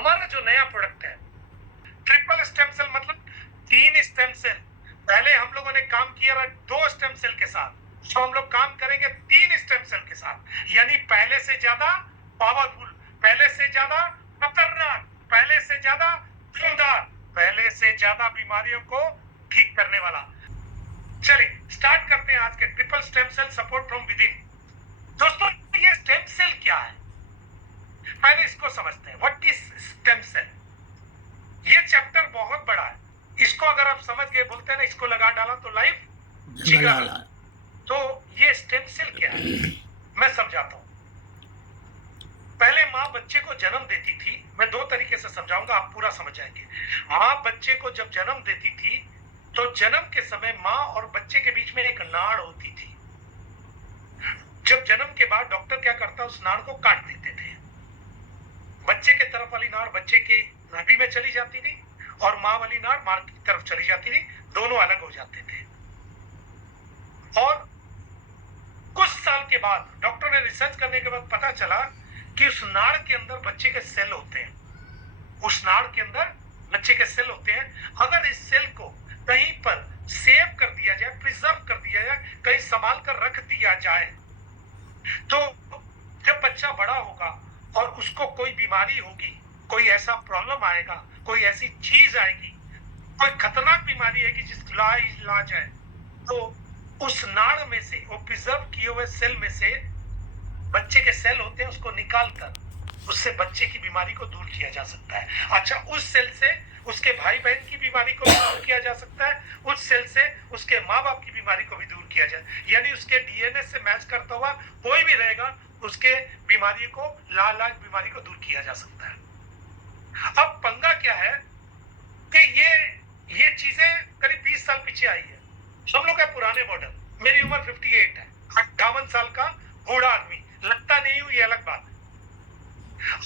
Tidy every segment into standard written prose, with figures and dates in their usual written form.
हमारा जो नया प्रोडक्ट है ट्रिपल स्टेम सेल, मतलब 3 स्टेम सेल। पहले हम लोगों ने काम किया था 2 स्टेम सेल के साथ, तो हम लोग काम करेंगे 3 स्टेम सेल के साथ, यानी पहले से ज्यादा पावरफुल, पहले से ज्यादा खतरनाक, पहले से ज्यादा दमदार, पहले से ज्यादा बीमारियों को ठीक करने वाला। चलिए स्टार्ट करते हैं आज के triple stem cell support from within. दोस्तों ये स्टेम सेल क्या है, पहले इसको समझते हैं। What is stem cell? ये चैप्टर बहुत बड़ा है, इसको अगर आप समझ गए, बोलते हैं ना इसको लगा डाला तो लाइफ जिगाला। तो ये स्टेम सेल क्या है मैं समझाता हूं। पहले माँ बच्चे को जन्म देती थी, मैं 2 तरीके से समझाऊंगा, आप पूरा समझ जाएंगे। माँ बच्चे को जब जन्म देती थी तो जन्म के समय माँ और बच्चे के बीच में एक नाड़ होती थी। जब जन्म के बाद डॉक्टर क्या करता, उस नाड़ को काट देते थे। बच्चे के तरफ वाली नाड़ बच्चे के नाभि में चली जाती थी और माँ वाली नाड़ माँ की तरफ चली जाती थी, दोनों अलग हो जाते थे। और कुछ साल के बाद डॉक्टर ने रिसर्च करने के बाद पता चला कि उस नाड़ के अंदर बच्चे के सेल होते हैं, उस नाड़ के अंदर बच्चे के सेल होते हैं। अगर इस सेल को कहीं पर सेव कर दिया जाए, प्रिजर्व कर दिया जाए, कहीं संभाल कर रख दिया जाए, तो जब बच्चा बड़ा होगा और उसको कोई बीमारी होगी, कोई ऐसा प्रॉब्लम आएगा, कोई ऐसी चीज आएगी, कोई खतरनाक बीमारी आएगी जिसका इलाज है, तो उस नाड़ में से, वो प्रिजर्व किए हुए सेल में से बच्चे के सेल होते हैं, उसको निकालकर उससे बच्चे की बीमारी को दूर किया जा सकता है। अच्छा, उस सेल से उसके भाई बहन की बीमारी को भी दूर किया जा सकता है, उस सेल से उसके माँ बाप की बीमारी को भी दूर किया जाए, यानी उसके डीएनए से मैच करता हुआ कोई भी रहेगा, उसके बीमारी को, लाज बीमारी को दूर किया जा सकता है। अब पंगा क्या है कि ये चीजें करीब 20 साल पीछे आई है। हम लोग का पुराने मॉडल, मेरी उम्र 58 है, 58 साल का बूढ़ा आदमी, लगता नहीं हूं ये अलग बात है।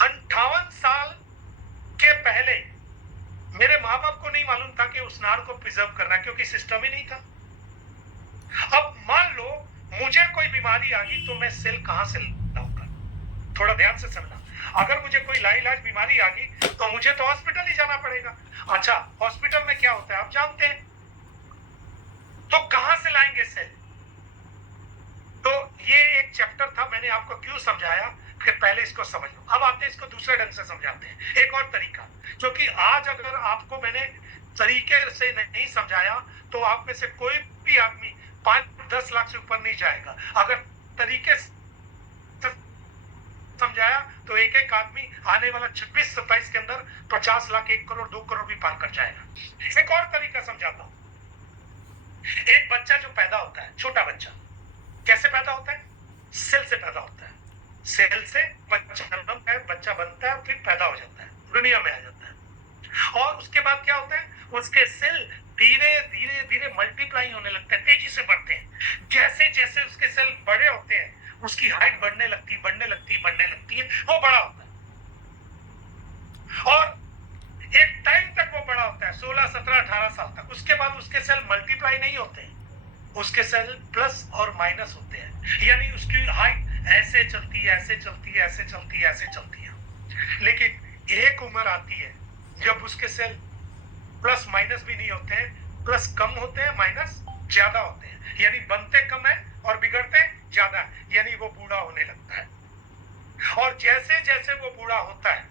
58 साल के पहले मेरे माँ बाप को नहीं मालूम था कि उस नाड़ को प्रिजर्व करना, क्योंकि सिस्टम ही नहीं था। अब मान लो मुझे कोई बीमारी आ गई तो मैं सेल कहां से लाऊंगा? थोड़ा ध्यान से समझना। अगर मुझे कोई लाइलाज बीमारी आ गई तो मुझे तो हॉस्पिटल ही जाना पड़ेगा। अच्छा, हॉस्पिटल में क्या होता है आप जानते हैं, तो कहां से लाएंगे सेल? तो ये एक चैप्टर था, मैंने आपको क्यों समझाया कि पहले इसको समझ लो। अब आते हैं इसको दूसरे ढंग से समझाते हैं, एक और तरीका, क्योंकि आज अगर आपको मैंने तरीके से नहीं समझाया तो आप में से कोई भी आदमी 5-10 लाख से ऊपर नहीं जाएगा। अगर तरीके से समझाया तो एक एक आदमी आने वाला 26-27 के अंदर 50 लाख, 1 करोड़, 2 करोड़ भी पार कर जाएगा। एक और तरीका समझाता हूं। एक बच्चा जो पैदा होता है, छोटा बच्चा, कैसे पैदा होता है? सेल से पैदा होता है। सेल से बच्चा बनता है, फिर पैदा हो जाता है, दुनिया में आ जाता है। और उसके बाद क्या होता है, उसके सेल धीरे धीरे धीरे मल्टीप्लाई होने लगते हैं, तेजी से बढ़ते हैं। जैसे जैसे उसके सेल बड़े होते हैं, उसकी हाइट बढ़ने लगती है, वो बड़ा होता है। और एक टाइम तक वो बड़ा होता है, 16, 17, 18 साल तक। उसके बाद उसके सेल मल्टीप्लाई नहीं होते, उसके सेल प्लस और माइनस होते हैं, यानी उसकी हाइट ऐसे चलती है, ऐसे चलती है, ऐसे चलती है, ऐसे चलती है। लेकिन एक उम्र आती है जब उसके सेल प्लस माइनस भी नहीं होते हैं, प्लस कम होते हैं, माइनस ज्यादा होते हैं, यानी बनते कम है और बिगड़ते ज्यादा है, यानी वो बूढ़ा होने लगता है। और जैसे जैसे वो बूढ़ा होता है,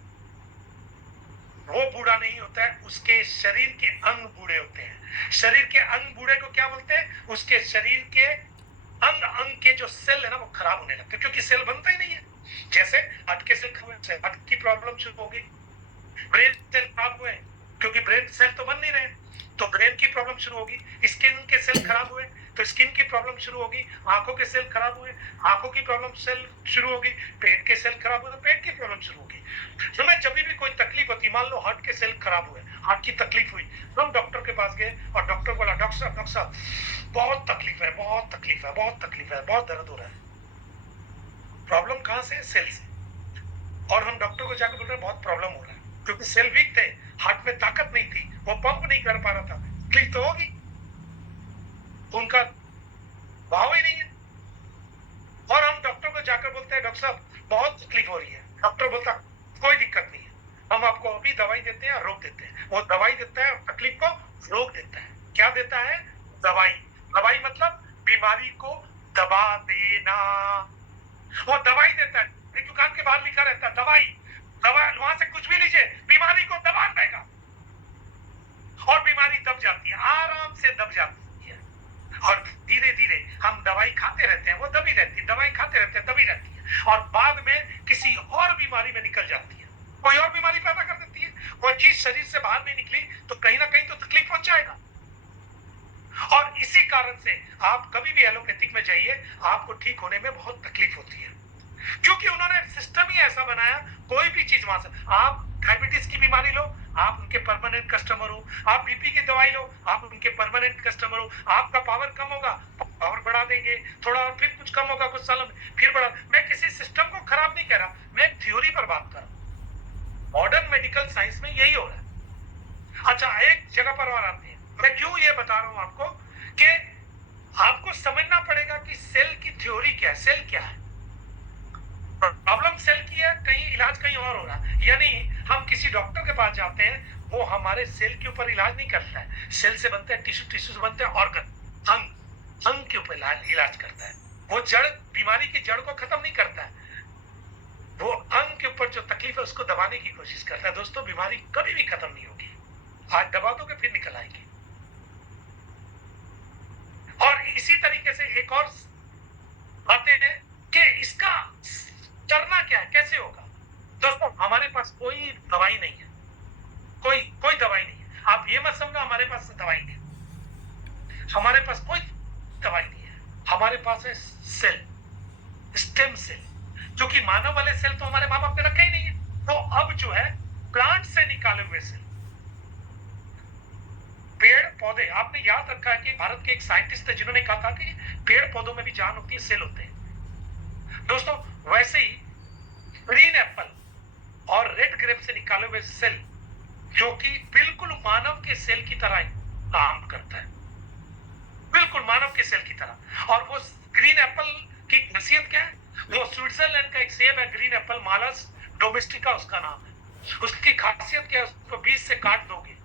वो बूढ़ा नहीं होता है, उसके शरीर के अंग बूढ़े होते हैं। शरीर के अंग बूढ़े को क्या बोलते हैं? उसके शरीर के अंग के जो सेल है ना, वो खराब होने लगते हैं, क्योंकि सेल बनता ही नहीं है। जैसे हार्ट के सेल खराब, हार्ट की प्रॉब्लम शुरू हो गई। ब्रेन सेल खराब हुए, क्योंकि ब्रेन सेल तो बन नहीं रहे, तो ब्रेन की प्रॉब्लम शुरू होगी। स्किन के सेल खराब हुए तो स्किन की प्रॉब्लम शुरू होगी। आंखों के सेल खराब हुए, आंखों की प्रॉब्लम सेल शुरू होगी। पेट के सेल खराब हुए तो पेट की प्रॉब्लम शुरू होगी। तो मैं जब भी कोई तकलीफ होती, मान लो हार्ट के सेल खराब हुए, हार्ट की तकलीफ हुई, तो हम डॉक्टर के पास गए और डॉक्टर बोला, डॉक्टर साहब बहुत तकलीफ है, बहुत तकलीफ है, बहुत तकलीफ है, बहुत दर्द हो रहा है। प्रॉब्लम कहां से? सेल से। और हम डॉक्टर को जाकर बोल रहे हैं बहुत प्रॉब्लम हो रहा है, क्योंकि सेल वीक थे, हार्ट में ताकत नहीं थी, वो पंप नहीं कर पा रहा था। तकलीफ तो होगी, उनका भाव ही नहीं है। और हम डॉक्टर को जाकर बोलते हैं, डॉक्टर साहब बहुत तकलीफ हो रही है। डॉक्टर बोलता कोई दिक्कत नहीं है, हम आपको अभी दवाई देते हैं और रोक देते हैं, वो दवाई देता है तकलीफ को रोक देता है। क्या देता है? दवाई। दवाई मतलब बीमारी को दबा देना। वो दवाई देता है, एक दुकान के बाहर लिखा रहता है दवाई, दवा, वहां से कुछ भी लीजिए, बीमारी को दबा देगा, और बीमारी दब जाती है, आराम से दब जाती है। और धीरे धीरे हम दवाई खाते रहते हैं, वो दबी रहती है, दवाई खाते रहते हैं, दबी रहती है, और बाद में किसी और बीमारी में निकल जाती है, कोई और बीमारी पैदा कर देती है। वो चीज शरीर से बाहर नहीं निकली तो कहीं ना कहीं तो तकलीफ पहुंच जाएगा। और इसी कारण से आप कभी भी एलोपैथिक में जाइए, आपको ठीक होने में बहुत तकलीफ होती है, क्योंकि उन्होंने सिस्टम ही ऐसा बनाया, कोई भी चीज वहां से, आप डायबिटीज की बीमारी लो, आप उनके परमानेंट कस्टमर हो, आप बीपी की दवाई लो, आप उनके परमानेंट कस्टमर हो। आपका पावर कम होगा, पावर बढ़ा देंगे, थोड़ा और फिर कुछ कम होगा, कुछ सालों में फिर बढ़ा। मैं किसी सिस्टम को खराब नहीं कह रहा, मैं एक थ्योरी पर बात कर रहा हूं। मॉडर्न मेडिकल साइंस में यही हो रहा है। अच्छा, एक जगह पर और आते हैं, मैं क्यों ये बता रहा हूं आपको कि आपको समझना पड़ेगा कि सेल की थ्योरी क्या है, सेल क्या है। प्रॉब्लम सेल की है, कहीं इलाज कहीं और हो रहा है। यानी हम किसी डॉक्टर के पास जाते हैं, वो हमारे सेल के ऊपर इलाज नहीं करता है, सेल से बनते हैं टिश्यू, टिश्यू से बनते हैं ऑर्गन, अंग, अंग के ऊपर इलाज करता है। वो जड़, बीमारी की जड़ को खत्म नहीं करता है, वो अंग के ऊपर जो तकलीफ है उसको दबाने की कोशिश करता है। दोस्तों, बीमारी कभी भी खत्म नहीं होगी, आज दबा दोगे फिर निकल आएगी। और इसी तरीके से एक और बातें हैं कि इसका करना क्या है, कैसे होगा। दोस्तों, हमारे पास कोई दवाई नहीं है, कोई दवाई नहीं है। आप ये मत समझो हमारे पास दवाई नहीं है, हमारे पास कोई दवाई नहीं है। हमारे पास है सेल, स्टेम सेल, जो कि मानव वाले सेल तो हमारे माँ बाप ने रखे ही नहीं है। तो अब जो है प्लांट से निकाले हुए सेल, पेड़ पौधे, आपने याद रखा है कि भारत के एक साइंटिस्ट थे जिन्होंने कहा था कि पेड़ पौधों में भी जान होती है, सेल होते हैं। दोस्तों, वैसे ही ग्रीन एप्पल और रेड ग्रेप से निकाले हुए सेल, जो कि बिल्कुल मानव के सेल की तरह काम करता है, बिल्कुल मानव के सेल की तरह। और वो ग्रीन एप्पल की खासियत क्या है? वो स्विट्जरलैंड का एक सेब है, ग्रीन एप्पल, मालस डोमेस्टिका उसका नाम है। उसकी खासियत क्या है? उसको बीच से काट दोगे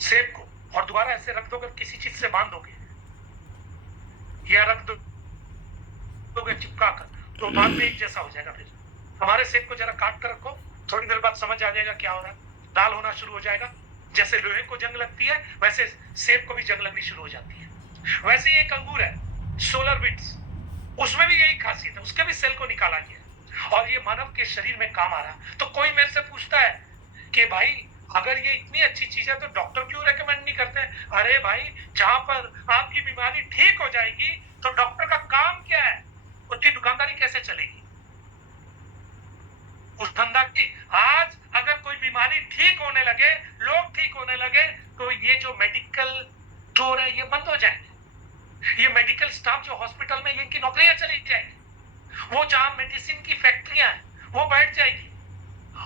सेब को, और दोबारा ऐसे रख दोगे, किसी चीज से बांध दोगे या रख दोगे चिपका कर, तो बाद में एक जैसा हो जाएगा। फिर हमारे सेब को जरा काट कर रखो, थोड़ी देर बाद समझ आ जाएगा क्या हो रहा है, लाल होना शुरू हो जाएगा। जैसे लोहे को जंग लगती है, वैसे सेब को भी जंग लगनी शुरू हो जाती है। वैसे ही एक अंगूर है, सोलर बिट्स, उसमें भी यही खासियत है, उसके भी सेल को निकाला गया और ये मानव के शरीर में काम आ रहा। तो कोई मेरे से पूछता है कि भाई अगर ये इतनी अच्छी चीज है तो डॉक्टर क्यों रेकमेंड नहीं करते? अरे भाई, जहां पर आपकी बीमारी ठीक हो जाएगी तो डॉक्टर का काम क्या है? उसकी दुकानदारी कैसे चलेगी उस धंधा की? आज अगर कोई बीमारी ठीक होने लगे, लोग ठीक होने लगे, तो ये जो मेडिकल स्टोर है ये बंद हो जाएंगे, ये मेडिकल स्टाफ जो हॉस्पिटल में, इनकी नौकरियां चली जाएंगी, वो जहां मेडिसिन की फैक्ट्रियां हैं वो बैठ जाएगी,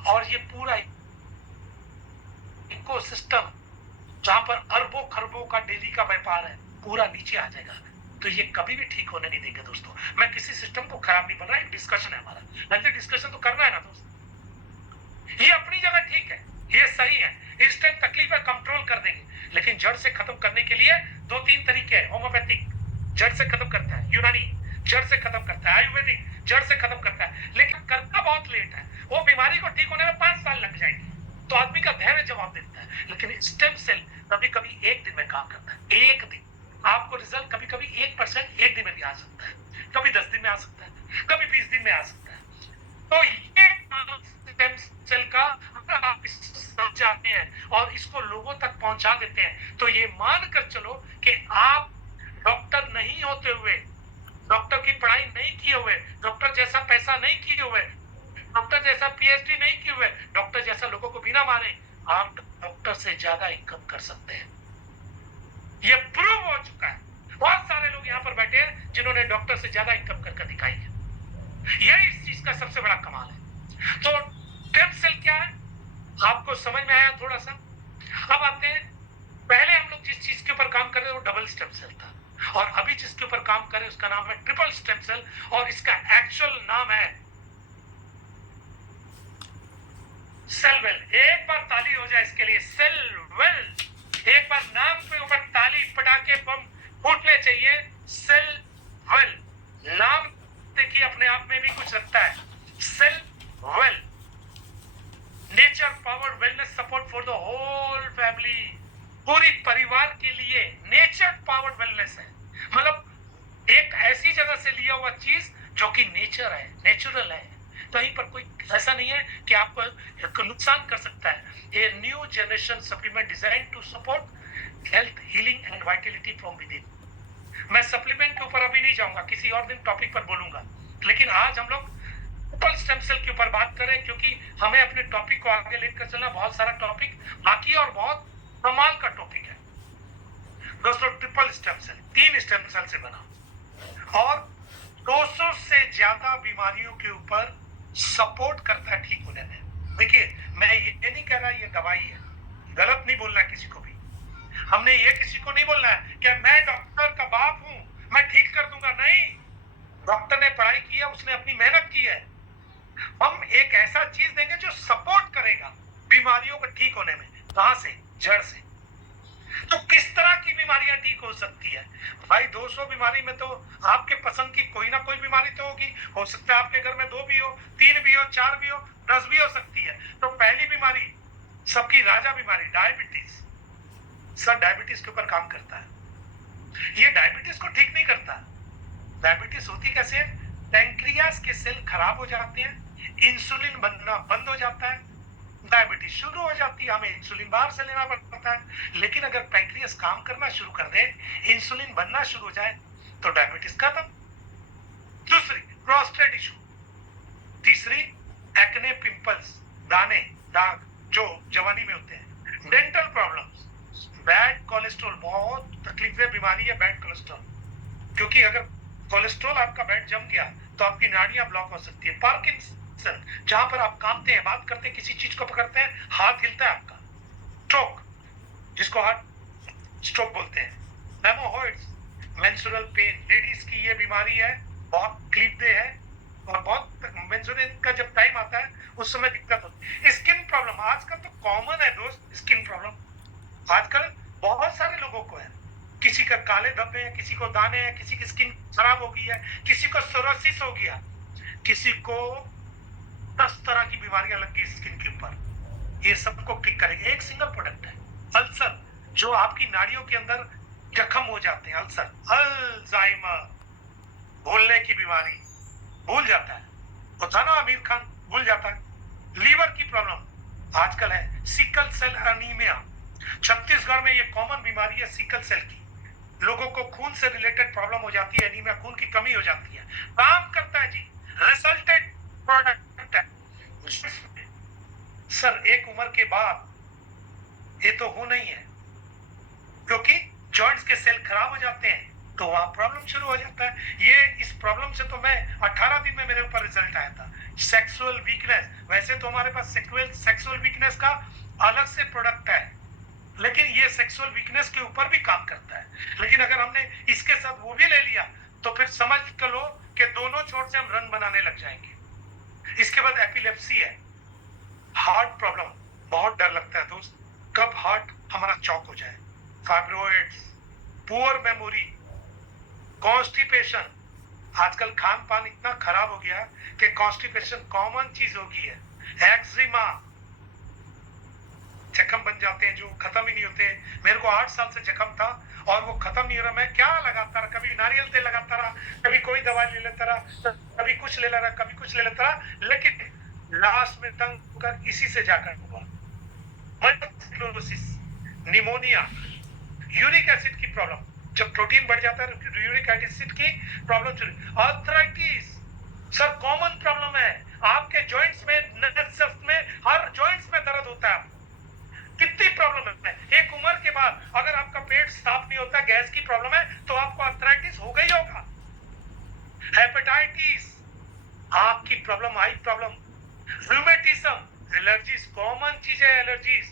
और ये पूरा इकोसिस्टम जहां पर अरबों खरबों का डेली का व्यापार है, पूरा नीचे आ जाएगा। तो ये कभी भी ठीक होने नहीं देंगे। दोस्तों, मैं किसी सिस्टम को खराब नहीं बोल रहा, एक डिस्कशन है हमारा, हेल्थी डिस्कशन तो करना है ना दोस्तों। ये अपनी जगह ठीक है, ये सही है, इस टाइम तकलीफ है, कंट्रोल कर देंगे, लेकिन जड़ से खत्म करने के लिए 2-3 तरीके हैं। होम्योपैथिक जड़ से खत्म करता है, यूनानी जड़ से खत्म करता है, आयुर्वेदिक जड़ से खत्म करता है, लेकिन करता बहुत लेट है। वो बीमारी को ठीक होने में 5 साल लग जाएंगे, तो आदमी का धैर्य जवाब देता है। लेकिन स्टेम सेल कभी कभी 1 दिन में काम करता है, 1 दिन। आपको रिजल्ट कभी कभी 1% 1 दिन में भी आ सकता है, कभी 10 दिन में आ सकता है, कभी 20 दिन में आ सकता है। तो ये स्टेम सेल का अगर आप इसको समझाते हैं और इसको लोगों तक पहुंचा देते हैं, तो ये मान कर चलो कि आप डॉक्टर नहीं होते हुए, डॉक्टर की पढ़ाई नहीं किए हुए, डॉक्टर जैसा पैसा नहीं किए हुए, डॉक्टर जैसा पीएचडी नहीं किए हुए, डॉक्टर जैसा लोगों को बिना मारे, आप डॉक्टर से ज्यादा इनकम कर सकते हैं। ये प्रूव हो चुका है। बहुत सारे लोग यहाँ पर बैठे हैं जिन्होंने डॉक्टर से ज्यादा इनकम करके दिखाई है। यही इस चीज का सबसे बड़ा कमाल है। तो स्टेम सेल क्या है, आपको समझ में आया थोड़ा सा? अब आते हैं, पहले हम लोग जिस चीज के ऊपर काम कर रहे थे वो डबल स्टेम सेल था, और अभी जिसके ऊपर काम कर रहे हैं उसका नाम है ट्रिपल स्टेम सेल, और इसका एक्चुअल नाम है सेल वेल। एक बार ताली हो जाए इसके लिए, सेल वेल। एक बार नाम के ऊपर ताली, पटाखे, बम फूटने चाहिए। सेल वेल नाम देखिए अपने आप में भी कुछ रखता है। Cell well, nature powered wellness support for the whole family, पूरी परिवार के लिए नेचर पावर्ड वेलनेस है। मतलब एक ऐसी जगह से लिया हुआ चीज जो कि नेचर है, नेचुरल है, कहीं पर कोई ऐसा नहीं है कि आपको नुकसान कर सकता है। A new generation supplement design to support health, healing and vitality from within. मैं सप्लीमेंट के ऊपर अभी नहीं जाऊंगा, किसी और दिन टॉपिक पर बोलूंगा, लेकिन आज हम लोग ट्रिपल स्टेम सेल के ऊपर बात करें, क्योंकि हमें अपने टॉपिक को आगे लेकर चलना। बहुत सारा टॉपिक बाकी और बहुत कमाल का टॉपिक है दोस्तों। Triple stem cell 3 stem cell से बना और 200 से ज्यादा बीमारियों के ऊपर सपोर्ट करता है ठीक होने में। देखिए मैं ये नहीं कह रहा ये दवाई है, गलत नहीं बोलना किसी को भी। हमने ये किसी को नहीं बोलना है कि मैं डॉक्टर का बाप हूं, मैं ठीक कर दूंगा, नहीं। डॉक्टर ने पढ़ाई की है, उसने अपनी मेहनत की है। हम एक ऐसा चीज देंगे जो सपोर्ट करेगा बीमारियों को ठीक होने में। कहां से? जड़ से। तो किस तरह की बीमारियां ठीक हो सकती है भाई? 200 बीमारी में तो आपके पसंद की कोई ना कोई बीमारी तो होगी। हो सकता है आपके घर में 2 भी हो, 3 भी हो, 4 भी हो, 10 भी हो सकती है। तो पहली बीमारी, सबकी राजा बीमारी, डायबिटीज। सर डायबिटीज के ऊपर काम करता है। ये डायबिटीज को ठीक नहीं करता। डायबिटीज होती कैसे है? पैंक्रियास के सेल खराब हो जाते हैं, इंसुलिन बनना बंद हो जाता है, डायबिटीज शुरू हो जाती है, हमें इंसुलिन बाहर से लेना पड़ता है। लेकिन अगर पैंक्रियास काम करना शुरू कर दे, इंसुलिन बनना शुरू हो जाए, तो डायबिटीज खत्म। दूसरी प्रोस्टेट इशू। तीसरी एक्ने, पिंपल्स, दाने, दाग जो जवानी में होते हैं। डेंटल प्रॉब्लम्स, बैड कोलेस्ट्रॉल, बहुत तकलीफदेह बीमारी है बैड कोलेस्ट्रॉल, क्योंकि अगर कोलेस्ट्रॉल आपका बैड जम गया तो आपकी नाड़ियां ब्लॉक हो सकती है। पार्किंसन, जहां पर आप कामते हैं, बात करते हैं, किसी चीज को पकड़ते हैं, हाथ हिलता है आपका। स्ट्रोक, जिसको हार्ट स्ट्रोक बोलते हैं। हेमोरॉइड्स, मेंस्ट्रुअल पेन, लेडीज की ये बीमारी है, बहुत तकलीफदेह है और बहुत मेंस्ट्रुएशन का जब टाइम आता है उस समय दिक्कत होती है। स्किन प्रॉब्लम आजकल तो कॉमन है दोस्त, स्किन प्रॉब्लम आजकल बहुत सारे लोगों को है। किसी का काले धब्बे हैं, किसी को दाने हैं, किसी की स्किन खराब हो गई है, किसी को सोरोसिस हो गया, किसी को 10 तरह की बीमारियां लग गई स्किन के ऊपर। ये सबको ठीक करेंगे एक सिंगल प्रोडक्ट है। अल्सर, जो आपकी नाड़ियों के अंदर जख्म हो जाते हैं, अल्सर, अल्जाइमर, भूलने की बीमारी, भूल जाता है, वो था ना आमिर खान, भूल जाता है। लीवर की प्रॉब्लम आजकल है, सिकल सेल एनीमिया। छत्तीसगढ़ में ये कॉमन बीमारी है सिकल सेल की। लोगों को खून से रिलेटेड प्रॉब्लम हो जाती है, एनीमिया, खून की कमी हो जाती है। काम करता है जी, रिजल्टेड प्रोडक्ट है। सर एक उम्र के बाद ये तो हो नहीं है, क्योंकि जॉइंट्स के सेल खराब हो जाते हैं तो वहां प्रॉब्लम शुरू हो जाता है। ये इस प्रॉब्लम से तो मैं 18 दिन में मेरे ऊपर रिजल्ट आया था। सेक्सुअल वीकनेस, वैसे तो हमारे पास सेक्सुअल वीकनेस का अलग से प्रोडक्ट है, लेकिन ये सेक्सुअल वीकनेस के ऊपर भी काम करता है। लेकिन अगर हमने इसके साथ वो भी ले लिया तो फिर समझ कर लो कि दोनों छोर से हम रन बनाने लग जाएंगे। इसके बाद एपिलेप्सी है, हार्ट प्रॉब्लम, बहुत डर लगता है दोस्त कब हार्ट हमारा चौक हो जाए। फाइब्रोइड्स, पुअर मेमोरी, कॉन्स्टिपेशन, आजकल खान पान इतना खराब हो गया कि कॉन्स्टिपेशन कॉमन चीज हो गई है। एक्जिमा, जख्म बन जाते हैं जो खत्म ही नहीं होते। मेरे को 8 साल से जख्म था और वो खत्म नहीं हो रहा। मैं क्या लगाता रहा, कभी नारियल तेल लगाता रहा, कभी कोई दवा ले लेता रहा, कभी कुछ ले रहा, कभी कुछ ले लेता रहा, लेकिन लास्ट में तंग कर इसी से जाकर हुआ। मल्टीक्लोरोसिस, निमोनिया, यूरिक एसिड की प्रॉब्लम, जब प्रोटीन बढ़ जाता है यूरिक एसिड की प्रॉब्लम शुरू। आर्थराइटिस, सर कॉमन प्रॉब्लम है आपके जॉइंट्स में, नर्व्स में, हर जॉइंट्स में दर्द होता है। कितनी प्रॉब्लम है। एक उम्र के बाद अगर आपका पेट साफ नहीं होता, गैस की प्रॉब्लम है, तो आपको आर्थराइटिस हो गई होगा। हेपेटाइटिस, आंख की प्रॉब्लम, आई प्रॉब्लम, रूमेटिज्म, एलर्जीज, कॉमन चीजें एलर्जीज।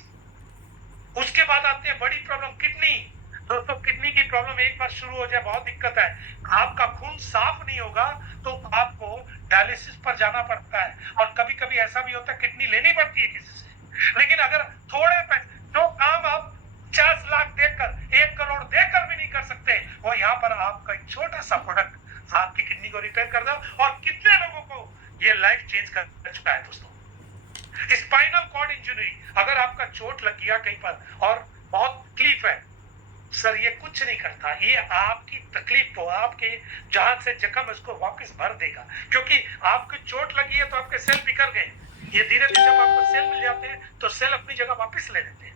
उसके बाद आते हैं बड़ी प्रॉब्लम, किडनी। दोस्तों किडनी की प्रॉब्लम एक बार शुरू हो जाए बहुत दिक्कत है। आपका खून साफ नहीं होगा तो आपको डायलिसिस पर जाना पड़ता है, और कभी कभी ऐसा भी होता है किडनी लेनी पड़ती है किसी से। लेकिन अगर थोड़े जो काम आप 50 लाख देकर 1 करोड़ देकर भी नहीं कर सकते, वो यहाँ पर आपका एक छोटा सा प्रोडक्ट आपकी किडनी को रिपेयर कर दो, और कितने लोगों को ये लाइफ चेंज कर चुका है दोस्तों। स्पाइनल कॉर्ड इंजरी, अगर आपका चोट लग गया कहीं पर और बहुत तकलीफ है, सर ये कुछ नहीं करता, ये आपकी तकलीफ को, आपके जहां से जख्म उसको वापस भर देगा, क्योंकि आपको चोट लगी है तो आपके सेल बिखर गए, ये धीरे धीरे जब आपको सेल मिल जाते हैं तो सेल अपनी जगह वापस ले लेते हैं।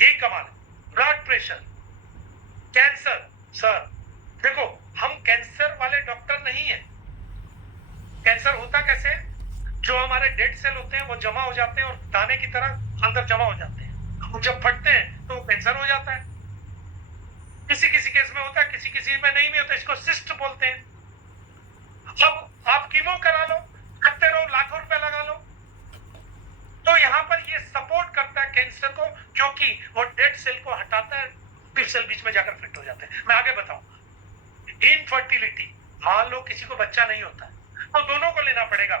यही कमाल है। ब्लड प्रेशर, कैंसर, सर देखो हम कैंसर वाले डॉक्टर नहीं है। कैंसर होता कैसे, जो हमारे डेड सेल होते हैं वो जमा हो जाते हैं और दाने की तरह अंदर जमा हो जाते हैं, और जब फटते हैं तो कैंसर हो जाता है। किसी किसी केस में होता है, किसी किसी में नहीं भी होता, इसको सिस्ट बोलते हैं। अब आप कीमो करा लो, करते रहो, लाखों रुपए लगा लो, तो यहाँ पर ये सपोर्ट करता है कैंसर को, क्योंकि वो डेड सेल को हटाता है, फिर सेल बीच में जाकर फिट हो जाते हैं। मैं आगे बताऊंगा। इनफर्टिलिटी, मान लो किसी को बच्चा नहीं होता तो दोनों को लेना पड़ेगा।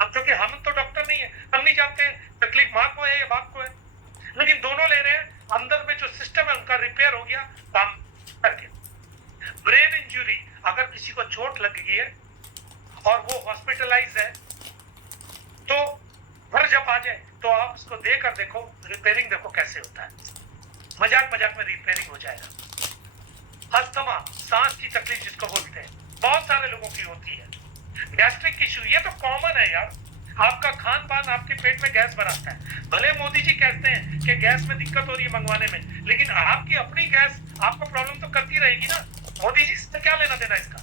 अब क्योंकि हम तो डॉक्टर नहीं है, हम नहीं जानते तकलीफ माँ को है या बाप को है, लेकिन दोनों ले रहे हैं, अंदर में जो सिस्टम है उनका रिपेयर हो गया काम करके। ब्रेन इंजरी, अगर किसी को चोट लग गई है और वो हॉस्पिटलाइज है, तो घर जब आ जाए तो आप उसको देकर देखो, रिपेयरिंग देखो कैसे होता है, मजाक मजाक में रिपेयरिंग हो जाएगा। अस्थमा, सांस की तकलीफ जिसको बोलते हैं, बहुत सारे लोगों की होती है। गैस्ट्रिक इश्यू, ये तो कॉमन है यार, आपका खान पान आपके पेट में गैस बनाता है। भले मोदी जी कहते हैं कि गैस में दिक्कत हो रही है मंगवाने में, लेकिन आपकी अपनी गैस आपको प्रॉब्लम तो करती रहेगी ना, मोदी जी से क्या लेना देना इसका।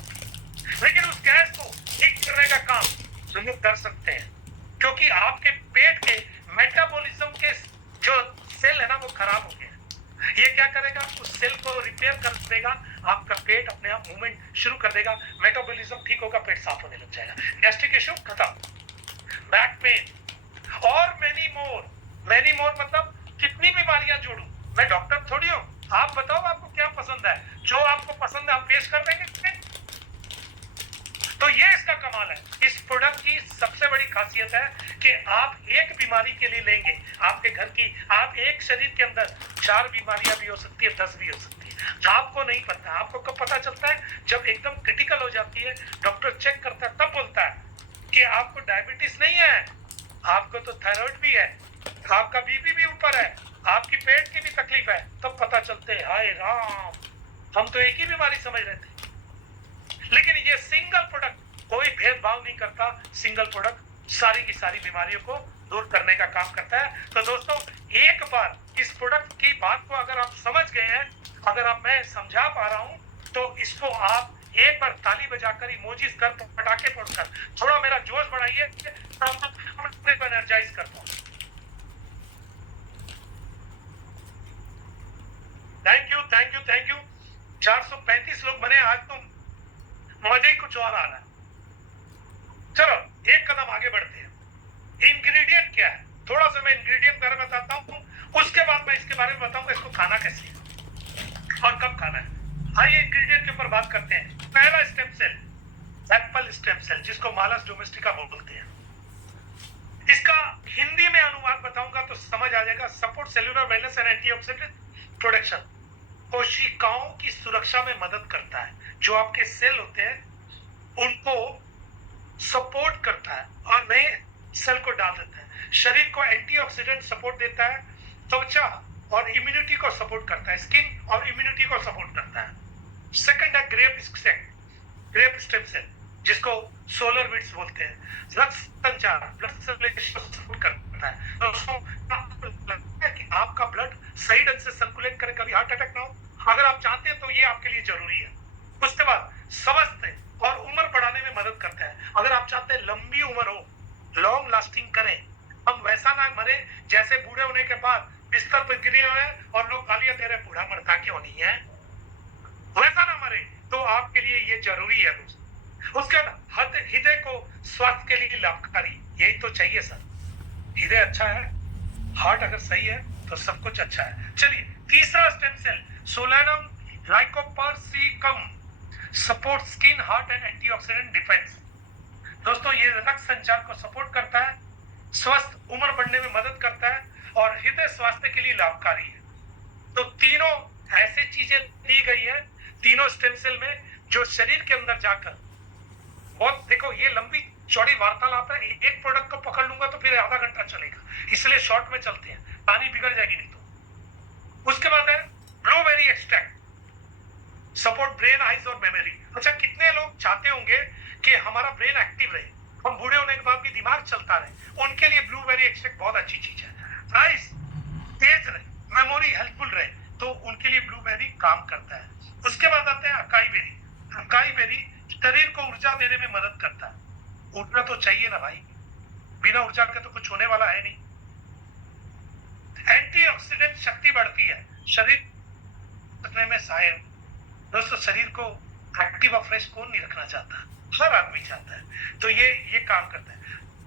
लेकिन उस गैस को ठीक करने का काम हम लोग कर सकते हैं, क्योंकि आपके पेट के मेटाबॉलिज्म के जो सेल है ना वो खराब हो गया। ये क्या करेगा, उस सेल को रिपेयर कर देगा, आपका पेट अपने आप मूवमेंट शुरू कर देगा, मेटाबॉलिज्म ठीक होगा, पेट साफ होने लग जाएगा, गैस्ट्रिक इश्यू खत्म। बैक पेन और मेनी मोर मतलब कितनी बीमारियां जोड़ू, मैं डॉक्टर थोड़ी हूं। आप बताओ आपको क्या पसंद है, जो आपको पसंद है हम पेश कर देंगे। तो ये इसका कमाल है। इस प्रोडक्ट की सबसे बड़ी खासियत है कि आप एक बीमारी के लिए लेंगे, आपके घर की, आप एक शरीर के अंदर 4 बीमारियां भी हो सकती है, 10 भी हो सकती है, आपको नहीं पता। आपको कब पता चलता है, जब एकदम क्रिटिकल हो जाती है, डॉक्टर चेक करता है, तब बोलता है कि आपको डायबिटीज नहीं है, आपको तो थायराइड भी है, आपका बीपी भी ऊपर है, आपकी पेट की भी तकलीफ है, तब पता चलते हैं हाय राम, हम तो एक ही बीमारी समझ रहे थे। लेकिन ये सिंगल प्रोडक्ट कोई भेदभाव नहीं करता, सिंगल प्रोडक्ट सारी की सारी बीमारियों को दूर करने का काम करता है। तो दोस्तों, एक बार इस प्रोडक्ट की बात को अगर आप समझ गए हैं, अगर आप मैं समझा पा रहा हूं, तो इसको आप एक बार ताली बजाकर, इमोजीज कर, पटाखे फोड़कर थोड़ा मेरा जोश बढ़ाइए, एनर्जाइज करता हूं। थैंक यू 435 लोग बने आज, तो मजा ही कुछ और आ रहा है। चलो एक कदम आगे बढ़ते हैं। इंग्रेडिएंट क्या है, थोड़ा सा मैं इंग्रेडिएंट बारे में बताता हूँ, उसके बाद मैं इसके बारे में बताऊंगा इसको खाना कैसे है और कब खाना है। आइए इंग्रेडिएंट के ऊपर बात करते हैं। पहला stem cell, apple stem cell, जिसको मालस डोमेस्टिका बोलते हैं। इसका हिंदी में अनुवाद बताऊंगा तो समझ आ जाएगा। Support cellular wellness and antioxidant production, कोशिकाओं की सुरक्षा में मदद करता है। जो आपके सेल होते हैं उनको सपोर्ट करता है और नए सेल को डाल देता है। शरीर को एंटीऑक्सीडेंट सपोर्ट देता है, त्वचा और इम्यूनिटी को सपोर्ट करता है, स्किन और इम्यूनिटी को सपोर्ट करता है। सेकंड है ग्रेप स्टेम सेल, जिसको सोलर बीड्स बोलते हैं। रक्त संचार, ब्लड सर्कुलेशन सपोर्ट करता है। दोस्तों, कि आपका ब्लड सही ढंग से सर्कुलेट करे, कभी हार्ट अटैक ना हो। अगर आप चाहते हैं तो ये आपके लिए जरूरी है। उसके बाद स्वस्थ और उम्र बढ़ाने में मदद करता है। अगर आप चाहते हैं लंबी उम्र हो, लॉन्ग लास्टिंग करें, हम वैसा ना मरे जैसे बूढ़े होने के बाद बिस्तर पर गिरे हुए और लोग गालियां दे रहे, बूढ़ा मरता क्यों नहीं है, वैसा ना मरे, तो आपके लिए ये जरूरी है दोस्तों। उसके बाद हृदय को स्वास्थ्य के लिए लाभकारी, यही तो चाहिए सर। हृदय अच्छा है, हार्ट अगर सही है तो सब कुछ अच्छा है। चलिए तीसरा stem cell, solanum lycopersicum, support skin, heart and antioxidant defence. दोस्तों, ये रक्त संचार को सपोर्ट करता है, स्वस्थ उम्र बढ़ने में मदद करता है और हृदय स्वास्थ्य के लिए लाभकारी है। तो तीनों ऐसी चीजें दी गई है तीनों स्टेम सेल में, जो शरीर के अंदर जाकर बहुत, देखो ये लंबी चौड़ी वार्तालाप है, एक प्रोडक्ट को पकड़ लूंगा तो फिर आधा घंटा चलेगा, इसलिए शॉर्ट में चलते हैं, पानी बिगड़ जाएगी नहीं तो। उसके बाद है blueberry extract, support brain, eyes और मेमोरी। अच्छा, कितने लोग चाहते होंगे कि हमारा ब्रेन एक्टिव रहे, हम बूढ़े होने के बाद भी दिमाग चलता रहे, उनके लिए ब्लूबेरी एक्सट्रैक्ट बहुत अच्छी चीज है। आइज तेज रहे, मेमोरी हेल्पफुल रहे, तो उनके लिए ब्लूबेरी काम करता है। उसके बाद आते हैं अकाई बेरी। अकाई बेरी शरीर को ऊर्जा देने में मदद करता है। ऊर्जा तो चाहिए ना भाई, बिना ऊर्जा के तो कुछ होने वाला है नहीं। एंटीऑक्सीडेंट शक्ति बढ़ती है, शरीर रखने में सहायक। दोस्तों, शरीर को एक्टिव और फ्रेश कौन नहीं रखना चाहता, हर आदमी चाहता है, तो ये काम करता है।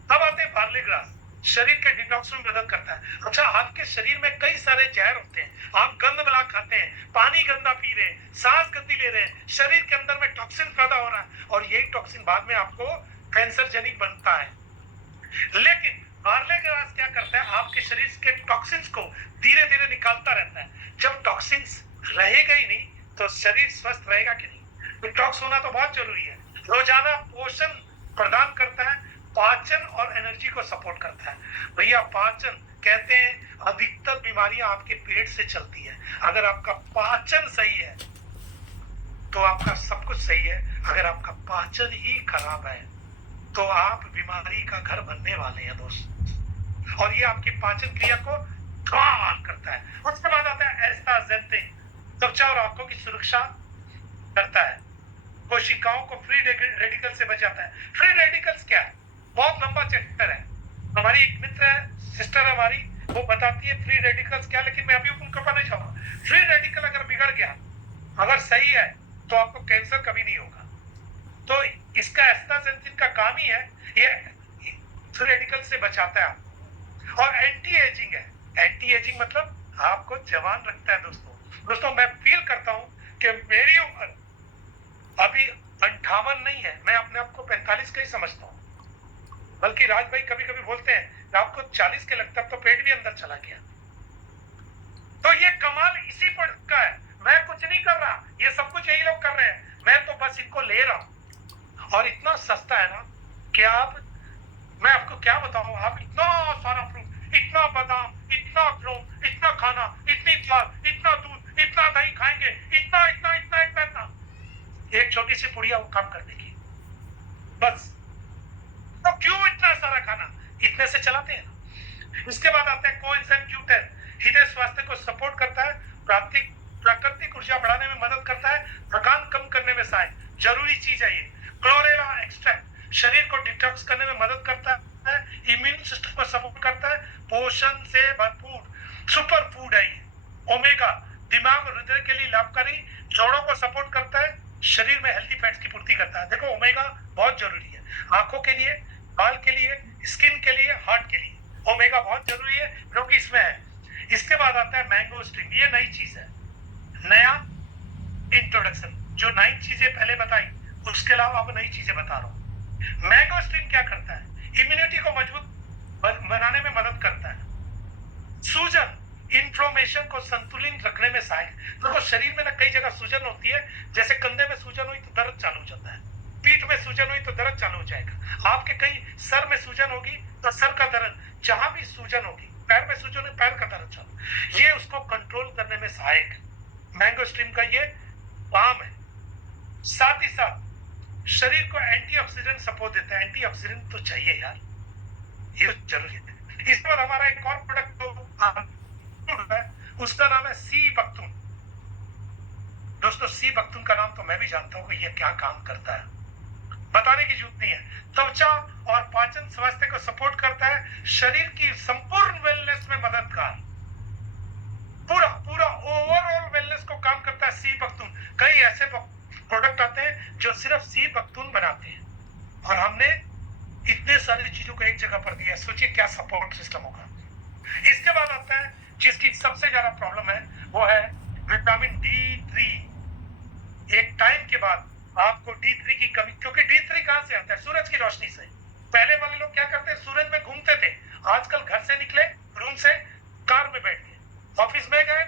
अब आते हैं बार्ले ग्रास, शरीर के डिटॉक्स में मदद करता है। अच्छा, आपके शरीर में कई सारे जहर होते हैं, आप गंद मिला खाते हैं, पानी गंदा पी रहे हैं, सांस गंदी ले रहे हैं, शरीर के अंदर में टॉक्सिन पैदा हो रहा है और यही टॉक्सिन बाद में आपको कैंसर जनिक बनता है। लेकिन बार्ले ग्रास क्या करता है, आपके शरीर के टॉक्सिन्स को धीरे धीरे निकालता रहता है। जब टॉक्सिन्स रहेगा ही नहीं तो शरीर स्वस्थ रहेगा कि नहीं। डिटॉक्स होना तो बहुत जरूरी है। रोजाना पोषण प्रदान करता है, पाचन और एनर्जी को सपोर्ट करता है। भैया, पाचन कहते हैं अधिकतर बीमारियां आपके पेट से चलती है। अगर आपका पाचन सही है तो आपका सब कुछ सही है, अगर आपका पाचन ही खराब है तो आप बीमारी का घर बनने वाले हैं दोस्त। और ये आपकी पाचन क्रिया को ध्वान करता है। उसके बाद आता है एस्टाजेंटिन, त्वचा और आंखों की सुरक्षा करता है, कोशिकाओं को फ्री रेडिकल से बचाता है। फ्री रेडिकल्स क्या है, बहुत लंबा चैप्टर है। हमारी एक मित्र है, सिस्टर हमारी, वो बताती है फ्री रेडिकल्स क्या, लेकिन मैं अभी उनको पता नहीं चाहूंगा। फ्री रेडिकल अगर बिगड़ गया, अगर सही है तो आपको कैंसर कभी नहीं होगा। तो इसका एस्टाजेंटिन का काम ही है, ये फ्री रेडिकल से बचाता है आपको। और एंटी एजिंग है, एंटी एजिंग मतलब आपको जवान रखता है। दोस्तों, मैं फील करता हूं कि मेरी उम्र अभी 58 नहीं है, मैं अपने आप को 45 का ही समझता हूँ। बल्कि राज भाई कभी कभी बोलते हैं आपको 40 के लगता है, तो पेट भी अंदर चला गया। तो ये कमाल इसी पर का है, मैं कुछ नहीं कर रहा, ये सब कुछ यही लोग कर रहे हैं, मैं तो बस इनको ले रहा हूं। और इतना सस्ता है ना कि मैं आपको क्या बताऊं, आप इतना सारा फ्रूट, इतना बादाम, इतना अखरोट, इतना खाना, इतनी दाल, इतना दूध, इतना दही खाएंगे, इतना इतना इतना इतना इतना, एक छोटी सी पुड़िया वो काम कर देगी बस। तो क्यों इतना सारा खाना, इतने से चलाते हैं। इसके बाद आता है कोएंजाइम Q10, हृदय स्वास्थ्य को सपोर्ट करता है, प्राकृतिक ऊर्जा बढ़ाने में मदद करता है, थकान कम करने में सहायक, जरूरी चीज है ये। क्लोरेला एक्सट्रैक्ट शरीर को डिटॉक्स करने में मदद करता है, इम्यून सिस्टम को सपोर्ट करता है, पोषण से भरपूर सुपर फूड है ये। ओमेगा दिमाग और हृदय के लिए लाभकारी, जोड़ों को सपोर्ट करता है, शरीर में हेल्दी फैट्स की पूर्ति करता है। देखो, ओमेगा बहुत जरूरी है, आंखों के लिए, बाल के लिए, स्किन के लिए, हार्ट के लिए ओमेगा बहुत जरूरी है, क्योंकि इसमें है। इसके बाद आता है मैंगो स्ट्रीम, ये नई चीज है, नया इंट्रोडक्शन, जो नई चीजें पहले बताई उसके अलावा अब नई चीजें बता रहा हूं। मैंगो स्ट्रीम क्या करता है, इम्यूनिटी को मजबूत बनाने में मदद करता है, सूजन इंफ्लेमेशन को संतुलित रखने में सहायक। देखो, शरीर में ना कई जगह सूजन होती है, जैसे कंधे में सूजन हुई तो दर्द चालू हो जाता है, पीठ में सूजन हुई तो दर्द चालू हो जाएगा, आपके कहीं सर में सूजन होगी तो सर का दर्द, जहां भी सूजन होगी, पैर में सूजन हुई पैर का दर्द चालू, ये उसको कंट्रोल करने में सहायक है। मैंगो स्ट्रीम का ये काम है। साथ ही साथ शरीर को एंटीऑक्सीडेंट सपोर्ट देता है, एंटीऑक्सीडेंट तो चाहिए यार, ये जरूरी है। इस पर हमारा एक और प्रोडक्ट है, उसका नाम है सी बख्तून। दोस्तों, सी बख्तून का नाम तो मैं भी जानता हूं कि ये क्या काम करता है, बताने की जरूरत नहीं है। त्वचा और पाचन स्वास्थ्य को सपोर्ट करता है, शरीर की संपूर्ण वेलनेस में मददगार, पूरा ओवरऑल वेलनेस को काम करता है सी बख्तून। कई ऐसे प्रोडक्ट आते हैं जो सिर्फ सी बख्तून बनाते हैं, और हमने इतने सारी चीजों को एक जगह पर दिया, सोचिए क्या सपोर्ट सिस्टम होगा। इसके बाद आता है जिसकी सबसे ज्यादा प्रॉब्लम है, वो है विटामिन D3। एक टाइम के बाद आपको D3 की कमी, क्योंकि D3 कहां से आता है, सूरज की रोशनी से। पहले वाले लोग क्या करते हैं, सूरज में घूमते थे आजकल घर से निकले, रूम से कार में बैठ गए, ऑफिस में गए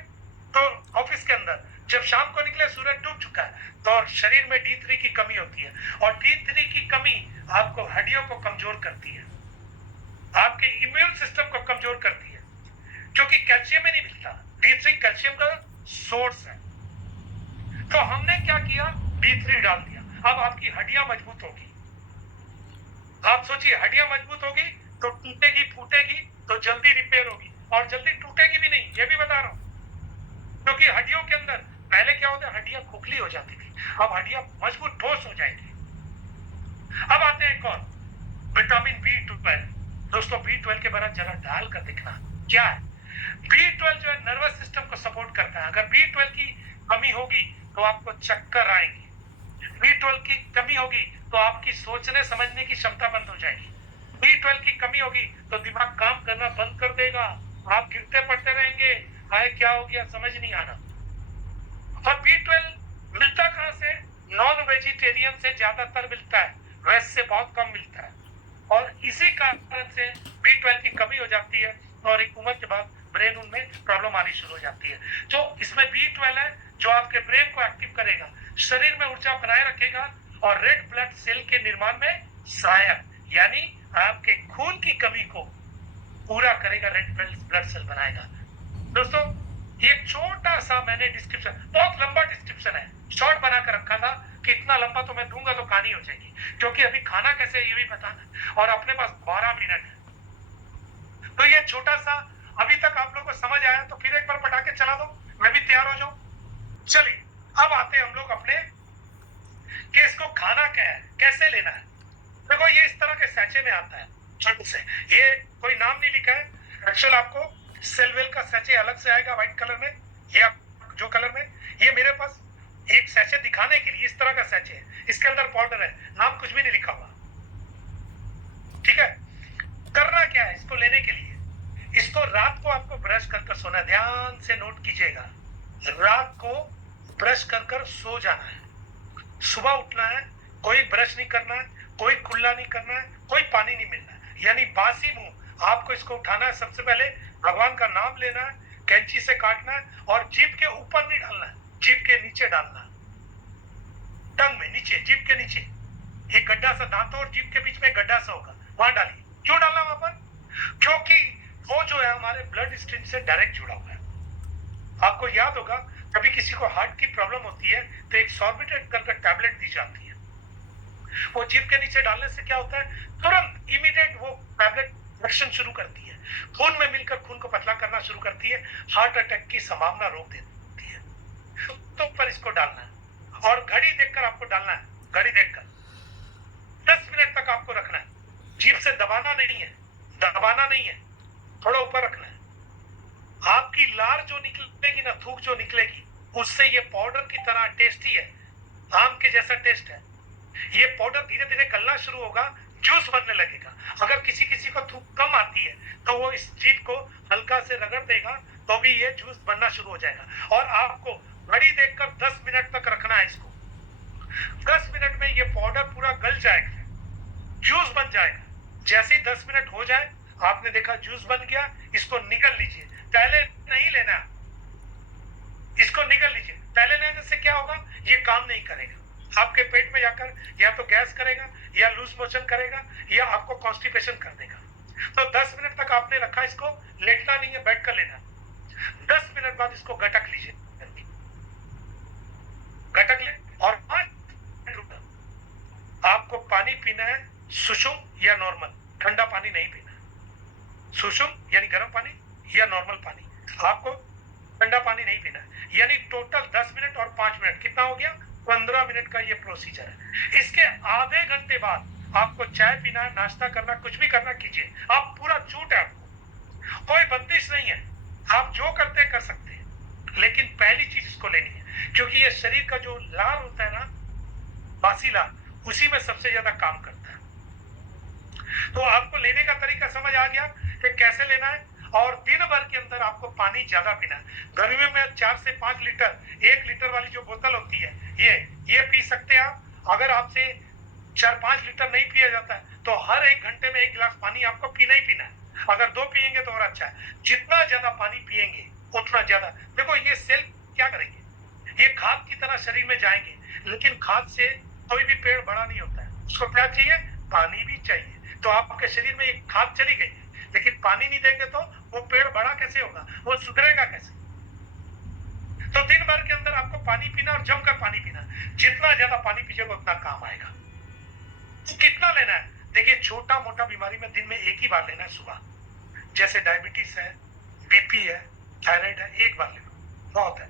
तो ऑफिस के अंदर, जब शाम को निकले सूरज डूब चुका है, तो शरीर में D3 की कमी होती है, और D3 की कमी आपको हड्डियों को कमजोर करती है, आपके इम्यून सिस्टम को कमजोर करती है, क्योंकि कैल्शियम में नहीं मिलता। D3 कैल्शियम का सोर्स है। तो हमने क्या किया, D3 डाल दिया। अब आपकी हड्डियां मजबूत होगी। आप सोचिए, हड्डियां मजबूत होगी तो टूटेगी फूटेगी तो जल्दी रिपेयर होगी, और जल्दी टूटेगी भी नहीं, ये भी बता रहा हूं। क्योंकि हड्डियों के अंदर पहले क्या होता है, हड्डियां खोखली हो जाती थी, अब हड्डियां मजबूत ठोस हो जाएंगी। अब आते हैं कौन, विटामिन B12। दोस्तों B12 के बारे में जरा डाल कर दिखना क्या है। B12 जो है नर्वस सिस्टम को सपोर्ट करता है। अगर B12 की कमी होगी तो आपको चक्कर आएंगे, B12 की कमी होगी तो आपकी सोचने समझने की क्षमता बंद हो जाएगी, B12 की कमी होगी तो दिमाग काम करना बंद कर देगा, आप गिरते पड़ते रहेंगे, हाय क्या हो गया समझ नहीं आना। और B12 मिलता कहां से, नॉन वेजिटेरियन से ज्यादातर मिलता है, वेज से बहुत कम मिलता है, और इसी कारण से B12 की कमी हो जाती है, और एक उम्र के बाद ब्रेन उनमें प्रॉब्लम आनी शुरू हो जाती है। तो इसमें B12 है जो आपके ब्रेन को एक्टिव करेगा, शरीर में ऊर्जा बनाए रखेगा, और रेड ब्लड सेल के निर्माण में सहायक, यानी आपके खून की कमी को पूरा करेगा, रेड ब्लड सेल बनाएगा। दोस्तों ये छोटा सा मैंने डिस्क्रिप्शन, बहुत लंबा डिस्क्रिप्शन है, शॉर्ट बना कर रखा था कि इतना लंबा तो मैं दूंगा तो कहानी हो जाएगी, क्योंकि अभी खाना कैसे है ये भी बताना, और अपने पास 12 मिनट है। तो ये छोटा सा, अभी तक आप लोगों को समझ आया तो फिर एक बार पटाखे चला दो, मैं भी तैयार हो जाऊं। चलिए अब आते हैं हम लोग अपने कि इसको खाना क्या है, कैसे लेना है। देखो ये इस तरह के सैचे में आता है, छोटे से, ये कोई नाम नहीं लिखा है, एक्चुअल आपको सेलवेल का सैचे अलग से आएगा व्हाइट कलर में, ये जो कलर में, ये मेरे पास एक सैचे दिखाने के लिए इस तरह का सैचे है, इसके अंदर पाउडर है, नाम कुछ भी नहीं लिखा हुआ, ठीक है। करना क्या है इसको लेने के लिए, इसको रात को आपको ब्रश कर सोना, ध्यान से नोट कीजिएगा, रात को ब्रश कर सो जाना है, सुबह उठना है, कोई ब्रश नहीं करना है, कोई कुल्ला नहीं करना है, कोई पानी नहीं मिलना है, यानी बासी मुंह आपको इसको उठाना है, सबसे पहले भगवान का नाम लेना है, कैंची से काटना है, और जीभ के ऊपर नहीं डालना है, जीभ के नीचे डालना है, टंग में नीचे, जीभ के नीचे एक गड्ढा सा, दांतों और जीभ के बीच में गड्ढा सा होगा, वहां डालिए। क्यों डालना वहां पर, क्योंकि वो जो है हमारे ब्लड स्ट्रीम से डायरेक्ट जुड़ा हुआ है। आपको याद होगा कभी किसी को हार्ट की प्रॉब्लम होती है तो एक सॉर्बिटेट करके टैबलेट दी जाती है, वो जीभ के नीचे डालने से क्या होता है, तुरंत इमीडिएट वो टैबलेट एक्शन शुरू करती है, खून में मिलकर खून को पतला करना शुरू करती है, हार्ट अटैक की संभावना रोक देती है। तो पर इसको डालना है, और घड़ी देखकर आपको डालना है, घड़ी देखकर 10 मिनट तक आपको रखना है, जीभ से दबाना नहीं है, दबाना नहीं है, थोड़ा ऊपर रखना है। आपकी लार जो निकलेगी ना, थूक जो निकलेगी, उससे ये पाउडर की तरह टेस्टी है, आम के जैसा टेस्ट है, ये पाउडर धीरे धीरे गलना शुरू होगा, जूस बनने लगेगा। अगर किसी किसी को थूक कम आती है तो वो इस चीज को हल्का से रगड़ देगा तो भी ये जूस बनना शुरू हो जाएगा, और आपको घड़ी देखकर 10 मिनट तक रखना है इसको। 10 मिनट में ये पाउडर पूरा गल जाएगा, जूस बन जाएगा। जैसे ही 10 मिनट हो जाए, आपने देखा जूस बन गया, इसको निगल लीजिए, पहले नहीं लेना, इसको निगल लीजिए, पहले लेने से क्या होगा, ये काम नहीं करेगा, आपके पेट में जाकर या तो गैस करेगा, या लूज मोशन करेगा, या आपको कॉन्स्टिपेशन कर देगा। तो 10 मिनट तक आपने रखा, इसको लेटना नहीं है, बैठ कर लेना। 10 मिनट बाद इसको गटक लीजिए, गटक ले, और 5 मिनट आपको पानी पीना है, सुषुम या नॉर्मल, ठंडा पानी नहीं पीना, सुषुम यानी गर्म पानी या नॉर्मल पानी, आपको ठंडा पानी नहीं पीना है। यानी टोटल 10 मिनट और 5 मिनट कितना हो गया, 15 मिनट का ये प्रोसीजर है। इसके आधे घंटे बाद आपको चाय पीना, नाश्ता करना, कुछ भी करना कीजिए, आप पूरा छूट है, आपको कोई बंदिश नहीं है, आप जो करते कर सकते हैं, लेकिन पहली चीज इसको लेनी है, क्योंकि ये शरीर का जो लार होता है ना, बासी लार, उसी में सबसे ज्यादा काम करता है। तो आपको लेने का तरीका समझ आ गया कि कैसे लेना है, और दिन भर के अंदर आपको पानी ज्यादा पीना है। गर्मियों में 4 से 5 लीटर, 1 लीटर वाली जो बोतल होती है, ये पी सकते हैं आप। अगर आपसे 4-5 लीटर नहीं पिया जाता है तो हर 1 घंटे में 1 गिलास पानी आपको पीना ही पीना है। अगर 2 पिएंगे तो और अच्छा है। जितना ज्यादा पानी पिएंगे उतना ज्यादा, देखो ये सेल क्या करेंगे, ये खाद की तरह शरीर में जाएंगे, लेकिन खाद से कोई भी पेड़ बड़ा नहीं होता है, उसको क्या चाहिए, पानी भी चाहिए। तो आपके शरीर में एक खाद चली गई है, लेकिन पानी नहीं देंगे तो वो पेड़ बड़ा कैसे होगा, वो सुधरेगा कैसे। तो दिन भर के अंदर आपको पानी पीना और जमकर पानी पीना, जितना ज्यादा पानी पीजिएगा उतना काम आएगा। तो कितना लेना है, देखिए छोटा मोटा बीमारी में दिन में एक ही बार लेना है सुबह, जैसे डायबिटीज है, बीपी है, थायराइड है, एक बार लेना बहुत है।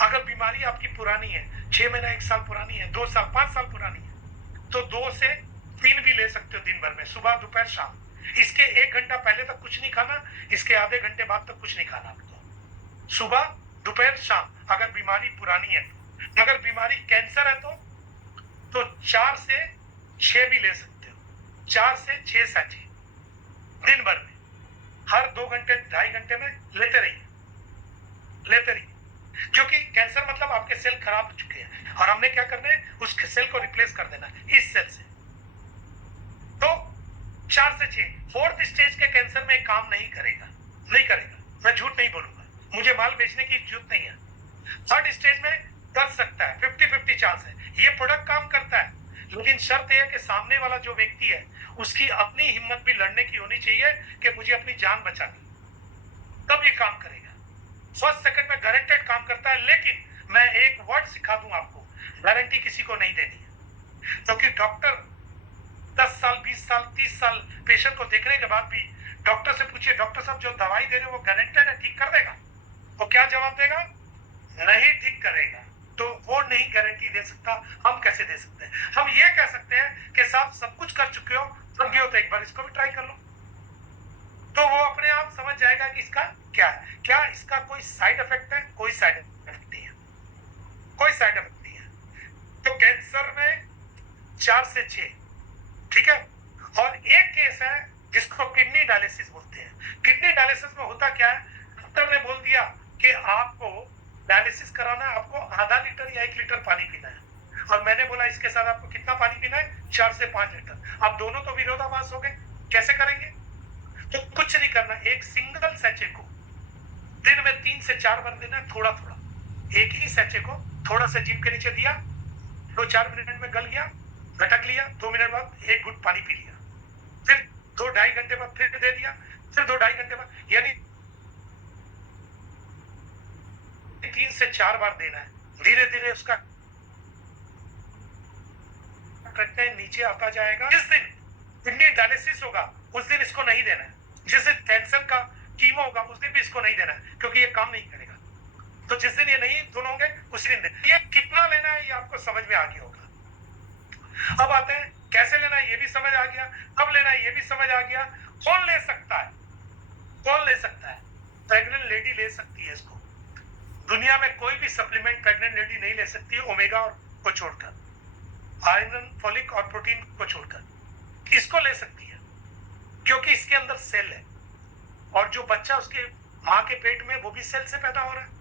अगर बीमारी आपकी पुरानी है, 6 महीना 1 साल पुरानी है, 2 साल 5 साल पुरानी है, तो 2 से 3 भी ले सकते हो दिन भर में, सुबह दोपहर शाम। इसके 1 घंटा पहले तक कुछ नहीं खाना, इसके आधे घंटे बाद तक कुछ नहीं खाना आपको, सुबह दोपहर शाम। अगर बीमारी पुरानी है तो, अगर बीमारी कैंसर है तो 4 से 6 भी ले सकते हो, 4 से 6 सैचे दिन भर में, हर 2 घंटे 2.5 घंटे में लेते रहिए, लेते रहिए। क्योंकि कैंसर मतलब आपके सेल खराब हो चुके हैं और हमने क्या करना है, उस सेल को रिप्लेस कर देना है इस सेल से। तो 4 से 6, 4th स्टेज के कैंसर में काम नहीं करेगा, नहीं करेगा, मैं झूठ नहीं बोलूंगा, मुझे माल बेचने की जरूरत नहीं है। 3rd स्टेज में कर सकता है, 50-50 चांस है, ये प्रोडक्ट काम करता है, लेकिन शर्त यह है कि सामने वाला जो व्यक्ति है उसकी अपनी हिम्मत भी लड़ने की होनी चाहिए कि मुझे अपनी जान बचानी, तब ये काम करेगा। 1st सेकंड में गारंटेड काम करता है, लेकिन मैं एक वर्ड सिखा दूं आपको, गारंटी किसी को नहीं देनी है। क्योंकि डॉक्टर 10 साल 20 साल 30 साल पेशेंट को देखने के बाद भी डॉक्टर से पूछिए, डॉक्टर साहब जो दवाई दे रहे हो वो गारंटेड है, ठीक कर देगा, वो क्या जवाब देगा, नहीं ठीक करेगा। तो वो नहीं गारंटी दे सकता, हम कैसे दे सकते हैं। हम ये कह सकते हैं कि साहब सब कुछ कर चुके हो, समझे हो तो एक बार इसको भी ट्राई कर लो, तो वो अपने आप समझ जाएगा कि इसका क्या है, क्या इसका कोई साइड इफेक्ट है, कोई साइड इफेक्ट नहीं है, कोई साइड इफेक्ट नहीं है। तो कैंसर में 4 से 6, ठीक है। और एक केस है जिसको किडनी डायलिसिस बोलते हैं। किडनी डायलिसिस में होता क्या है, डॉक्टर ने बोल दिया कि आपको डायलिसिस कराना है, आपको आधा लीटर या 1 लीटर पानी पीना है, और मैंने बोला इसके साथ आपको कितना पानी पीना है, 4 से 5 लीटर। अब दोनों तो विरोधाभास हो गए, कैसे करेंगे। तो कुछ नहीं करना, एक सिंगल सैचे को दिन में 3 से 4 बार देना है, थोड़ा थोड़ा, एक ही सैचे को थोड़ा सा जीभ के नीचे दिया, 2-4 मिनट में गल गया, घटक लिया, 2 मिनट बाद 1 घुट पानी पी लिया, फिर 2-2.5 घंटे बाद फिर दे दिया, फिर 2-2.5 घंटे बाद, यानी 3 से 4 बार देना है। धीरे धीरे उसका नीचे आता जाएगा। जिस दिन किडनी डायलिसिस होगा उस दिन इसको नहीं देना है, जिस दिन कैंसर का कीमो होगा उस दिन भी इसको नहीं देना है, क्योंकि ये काम नहीं करेगा। तो जिस दिन ये नहीं दोनों होंगे उसी दिन देना। ये कितना लेना है ये आपको समझ में आ गया होगा। अब आते हैं कैसे लेना है, ये भी समझ आ गया, कब लेना है ये भी समझ आ गया। कौन ले सकता है, कौन ले सकता है, प्रेग्नेंट लेडी ले सकती है इसको। दुनिया में कोई भी सप्लीमेंट प्रेग्नेंट लेडी नहीं ले सकती है, ओमेगा और को छोड़कर, आयरन फोलिक और प्रोटीन को छोड़कर इसको ले सकती है, क्योंकि इसके अंदर सेल है, और जो बच्चा उसके माँ के पेट में वो भी सेल से पैदा हो रहा है।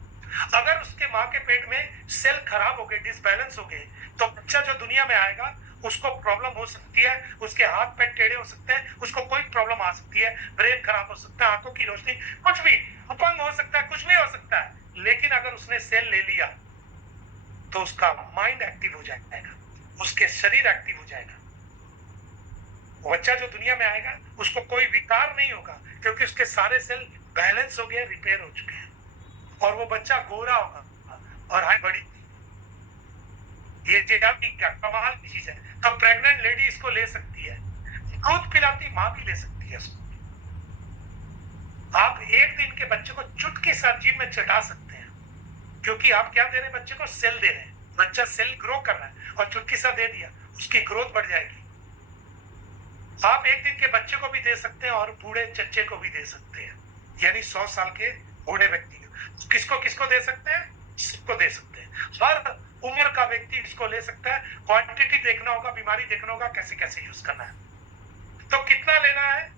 अगर उसके माँ के पेट में सेल खराब हो गए, डिसबैलेंस हो गए, तो बच्चा जो दुनिया में आएगा उसको प्रॉब्लम हो सकती है, उसके हाथ पैर टेढ़े हो सकते हैं, उसको कोई प्रॉब्लम आ सकती है, ब्रेन खराब हो सकता है, आंखों की रोशनी, कुछ भी, अपंग हो सकता है, कुछ भी हो सकता है। लेकिन अगर उसने सेल ले लिया तो उसका माइंड एक्टिव हो जाएगा, उसके शरीर एक्टिव हो जाएगा। बच्चा जो दुनिया में आएगा उसको कोई विकार नहीं होगा, क्योंकि उसके सारे सेल बैलेंस हो गए, रिपेयर हो चुके हैं, और वो बच्चा गोरा होगा और हाइट बड़ी। ये क्या कमाल की चीज है। तो प्रेग्नेंट लेडी इसको ले सकती है, दूध पिलाती माँ भी ले सकती है इसको। आप एक दिन के बच्चे को चुटकी साथ जीभ में चटा सकते हैं, क्योंकि आप क्या दे रहे हैं, बच्चे को सेल दे रहे हैं, बच्चा सेल ग्रो कर रहा है, और चुटकी साथ दे दिया, उसकी ग्रोथ बढ़ जाएगी। आप एक दिन के बच्चे को भी दे सकते हैं और बूढ़े चच्चे को भी दे सकते हैं, यानी 100 साल के बूढ़े व्यक्ति को। किसको किसको दे सकते हैं, सबको दे सकते हैं, हर उम्र का व्यक्ति इसको ले सकता है। क्वांटिटी देखना होगा, बीमारी देखना होगा, कैसे कैसे यूज करना है, तो कितना लेना है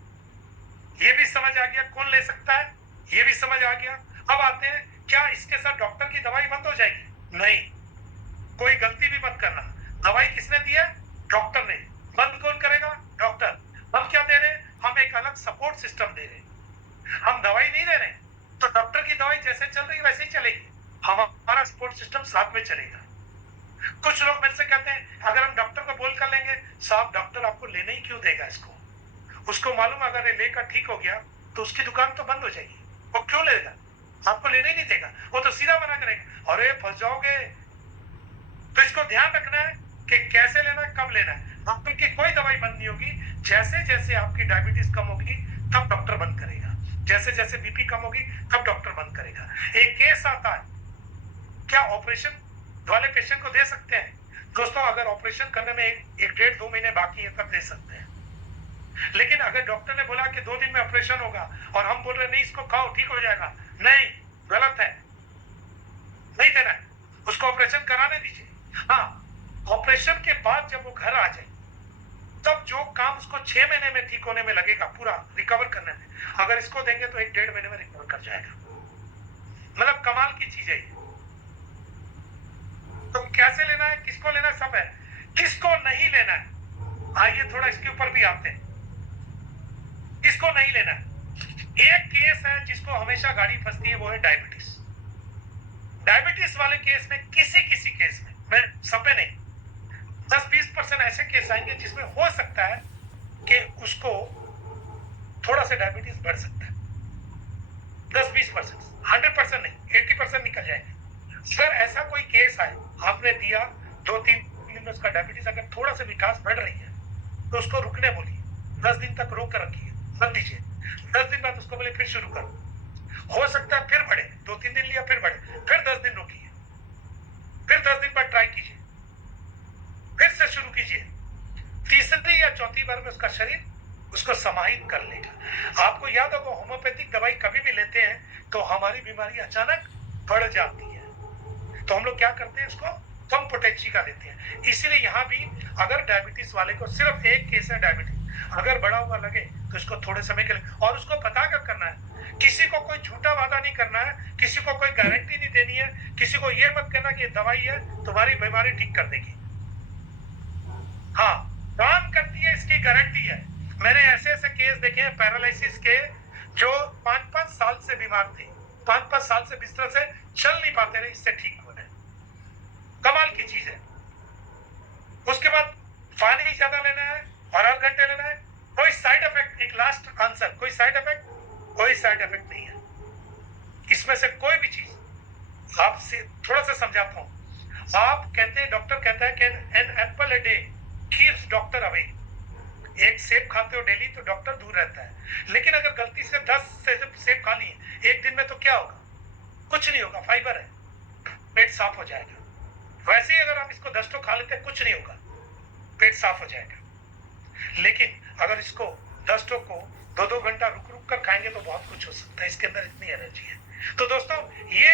ये भी समझ आ गया, कौन ले सकता है ये भी समझ आ गया। अब आते हैं, क्या इसके साथ डॉक्टर की दवाई बंद हो जाएगी, नहीं, कोई गलती भी मत करना। दवाई किसने दी है, डॉक्टर ने, बंद कौन करेगा, डॉक्टर। हम क्या दे रहे हैं, हम एक अलग सपोर्ट सिस्टम दे रहे हैं। हम दवाई नहीं दे रहे हैं, तो डॉक्टर की दवाई जैसे चल रही है वैसे ही चलेगी, हमारा सपोर्ट सिस्टम साथ में चलेगा। कुछ लोग मेरे से कहते हैं अगर हम डॉक्टर को बोल कर लेंगे, साहब डॉक्टर आपको लेने ही क्यों देगा इसको, उसको मालूम अगर ये लेकर ठीक हो गया तो उसकी दुकान तो बंद हो जाएगी, वो क्यों लेगा, आपको लेने ही नहीं देगा, वो तो सीधा मना करेगा, अरे फंस जाओगे। तो इसको ध्यान रखना है कि कैसे लेना है, कब लेना है। डॉक्टर की कोई दवाई बंद नहीं होगी, जैसे जैसे आपकी डायबिटीज कम होगी तब डॉक्टर बंद करेगा, जैसे जैसे बीपी कम होगी तब डॉक्टर बंद करेगा। एक केस आता है, क्या ऑपरेशन वाले पेशेंट को दे सकते हैं? दोस्तों अगर ऑपरेशन करने में एक डेढ़ 2 महीने बाकी है तब दे सकते हैं, लेकिन अगर डॉक्टर ने बोला कि 2 दिन में ऑपरेशन होगा और हम बोल रहे नहीं इसको खाओ ठीक हो जाएगा, नहीं, गलत है, नहीं देना है, उसको ऑपरेशन कराने दीजिए। हाँ, ऑपरेशन के बाद जब वो घर आ जाए तब जो काम उसको 6 महीने में ठीक होने में लगेगा, पूरा रिकवर करने में, अगर इसको देंगे तो 1-1.5 महीने में रिकवर कर जाएगा। मतलब कमाल की चीज है। तो कैसे लेना है, किसको लेना है, सब है। किसको नहीं लेना है, आइए थोड़ा इसके ऊपर भी आते हैं। किसको नहीं लेना है? एक केस है जिसको हमेशा गाड़ी फंसती है, वो है डायबिटीज। डायबिटीज वाले केस में किसी किसी केस में, मैं सब में नहीं, 10-20% ऐसे केस आएंगे जिसमें हो सकता है कि उसको थोड़ा सा डायबिटीज बढ़ सकता है। 10-20%, 100% नहीं, 80% निकल जाएंगे। अगर ऐसा कोई केस आए, आपने दिया 2-3 दिन में उसका डायबिटीज अगर थोड़ा सा विकास बढ़ रही है तो उसको रुकने बोलिए, 10 दिन तक रोक कर रखिए, मत दीजिए। 10 दिन बाद उसको बोले फिर शुरू करो, हो सकता है फिर बढ़े, 2-3 दिन लिया फिर बढ़े, फिर 10 दिन रोकिए, फिर 10 दिन बाद ट्राई कीजिए, फिर से शुरू कीजिए। तीसरी या चौथी बार में उसका शरीर उसको समाहित कर लेगा। आपको याद होगा होम्योपैथिक दवाई कभी भी लेते हैं तो हमारी बीमारी अचानक बढ़ जाती है, तो हम लोग क्या करते हैं, उसको कम पोटेंसी का देते हैं। इसीलिए यहाँ भी अगर डायबिटीज वाले को सिर्फ एक केस है डायबिटीज, अगर बड़ा हुआ लगे तो इसको थोड़े समय के लिए, और उसको पता कर करना है, किसी को कोई झूठा वादा नहीं करना है, किसी को कोई गारंटी नहीं देनी है, किसी को ये मत कहना कि ये दवाई है तुम्हारी बीमारी ठीक कर देगी। हाँ, काम करती है इसकी गारंटी है। मैंने ऐसे ऐसे केस देखे हैं पैरालिसिस के, जो 5-5 साल से बीमार थे, 5-5 साल से बिस्तर से चल नहीं पाते रहे, इससे ठीक हो गए। कमाल की चीज है। उसके बाद पानी ज्यादा लेना है और 8 घंटे लेना है। कोई साइड इफेक्ट, एक लास्ट आंसर, कोई साइड इफेक्ट, कोई साइड इफेक्ट नहीं है इसमें से कोई भी चीज। आपसे थोड़ा सा समझाता हूं। आप कहते हैं, डॉक्टर कहता है कि an apple a day keeps doctor away, एक सेब खाते हो डेली तो डॉक्टर दूर रहता है, लेकिन अगर गलती से 10 सेब खा लिए एक दिन में तो क्या होगा, कुछ नहीं होगा, फाइबर है, पेट साफ हो जाएगा। वैसे ही अगर आप इसको 10 तो खा लेते हैं कुछ नहीं होगा, पेट साफ हो जाएगा। लेकिन अगर इसको 10 को 2-2 घंटा रुक रुक कर खाएंगे तो बहुत कुछ हो सकता है, इसके अंदर इतनी एनर्जी है। तो दोस्तों ये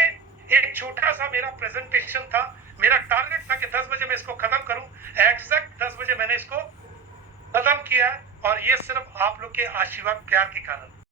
एक छोटा सा मेरा प्रेजेंटेशन था। मेरा टारगेट था कि 10 बजे मैं इसको खत्म करूं, एग्जैक्ट 10 बजे मैंने इसको खत्म किया, और ये सिर्फ आप लोग के आशीर्वाद प्यार के कारण।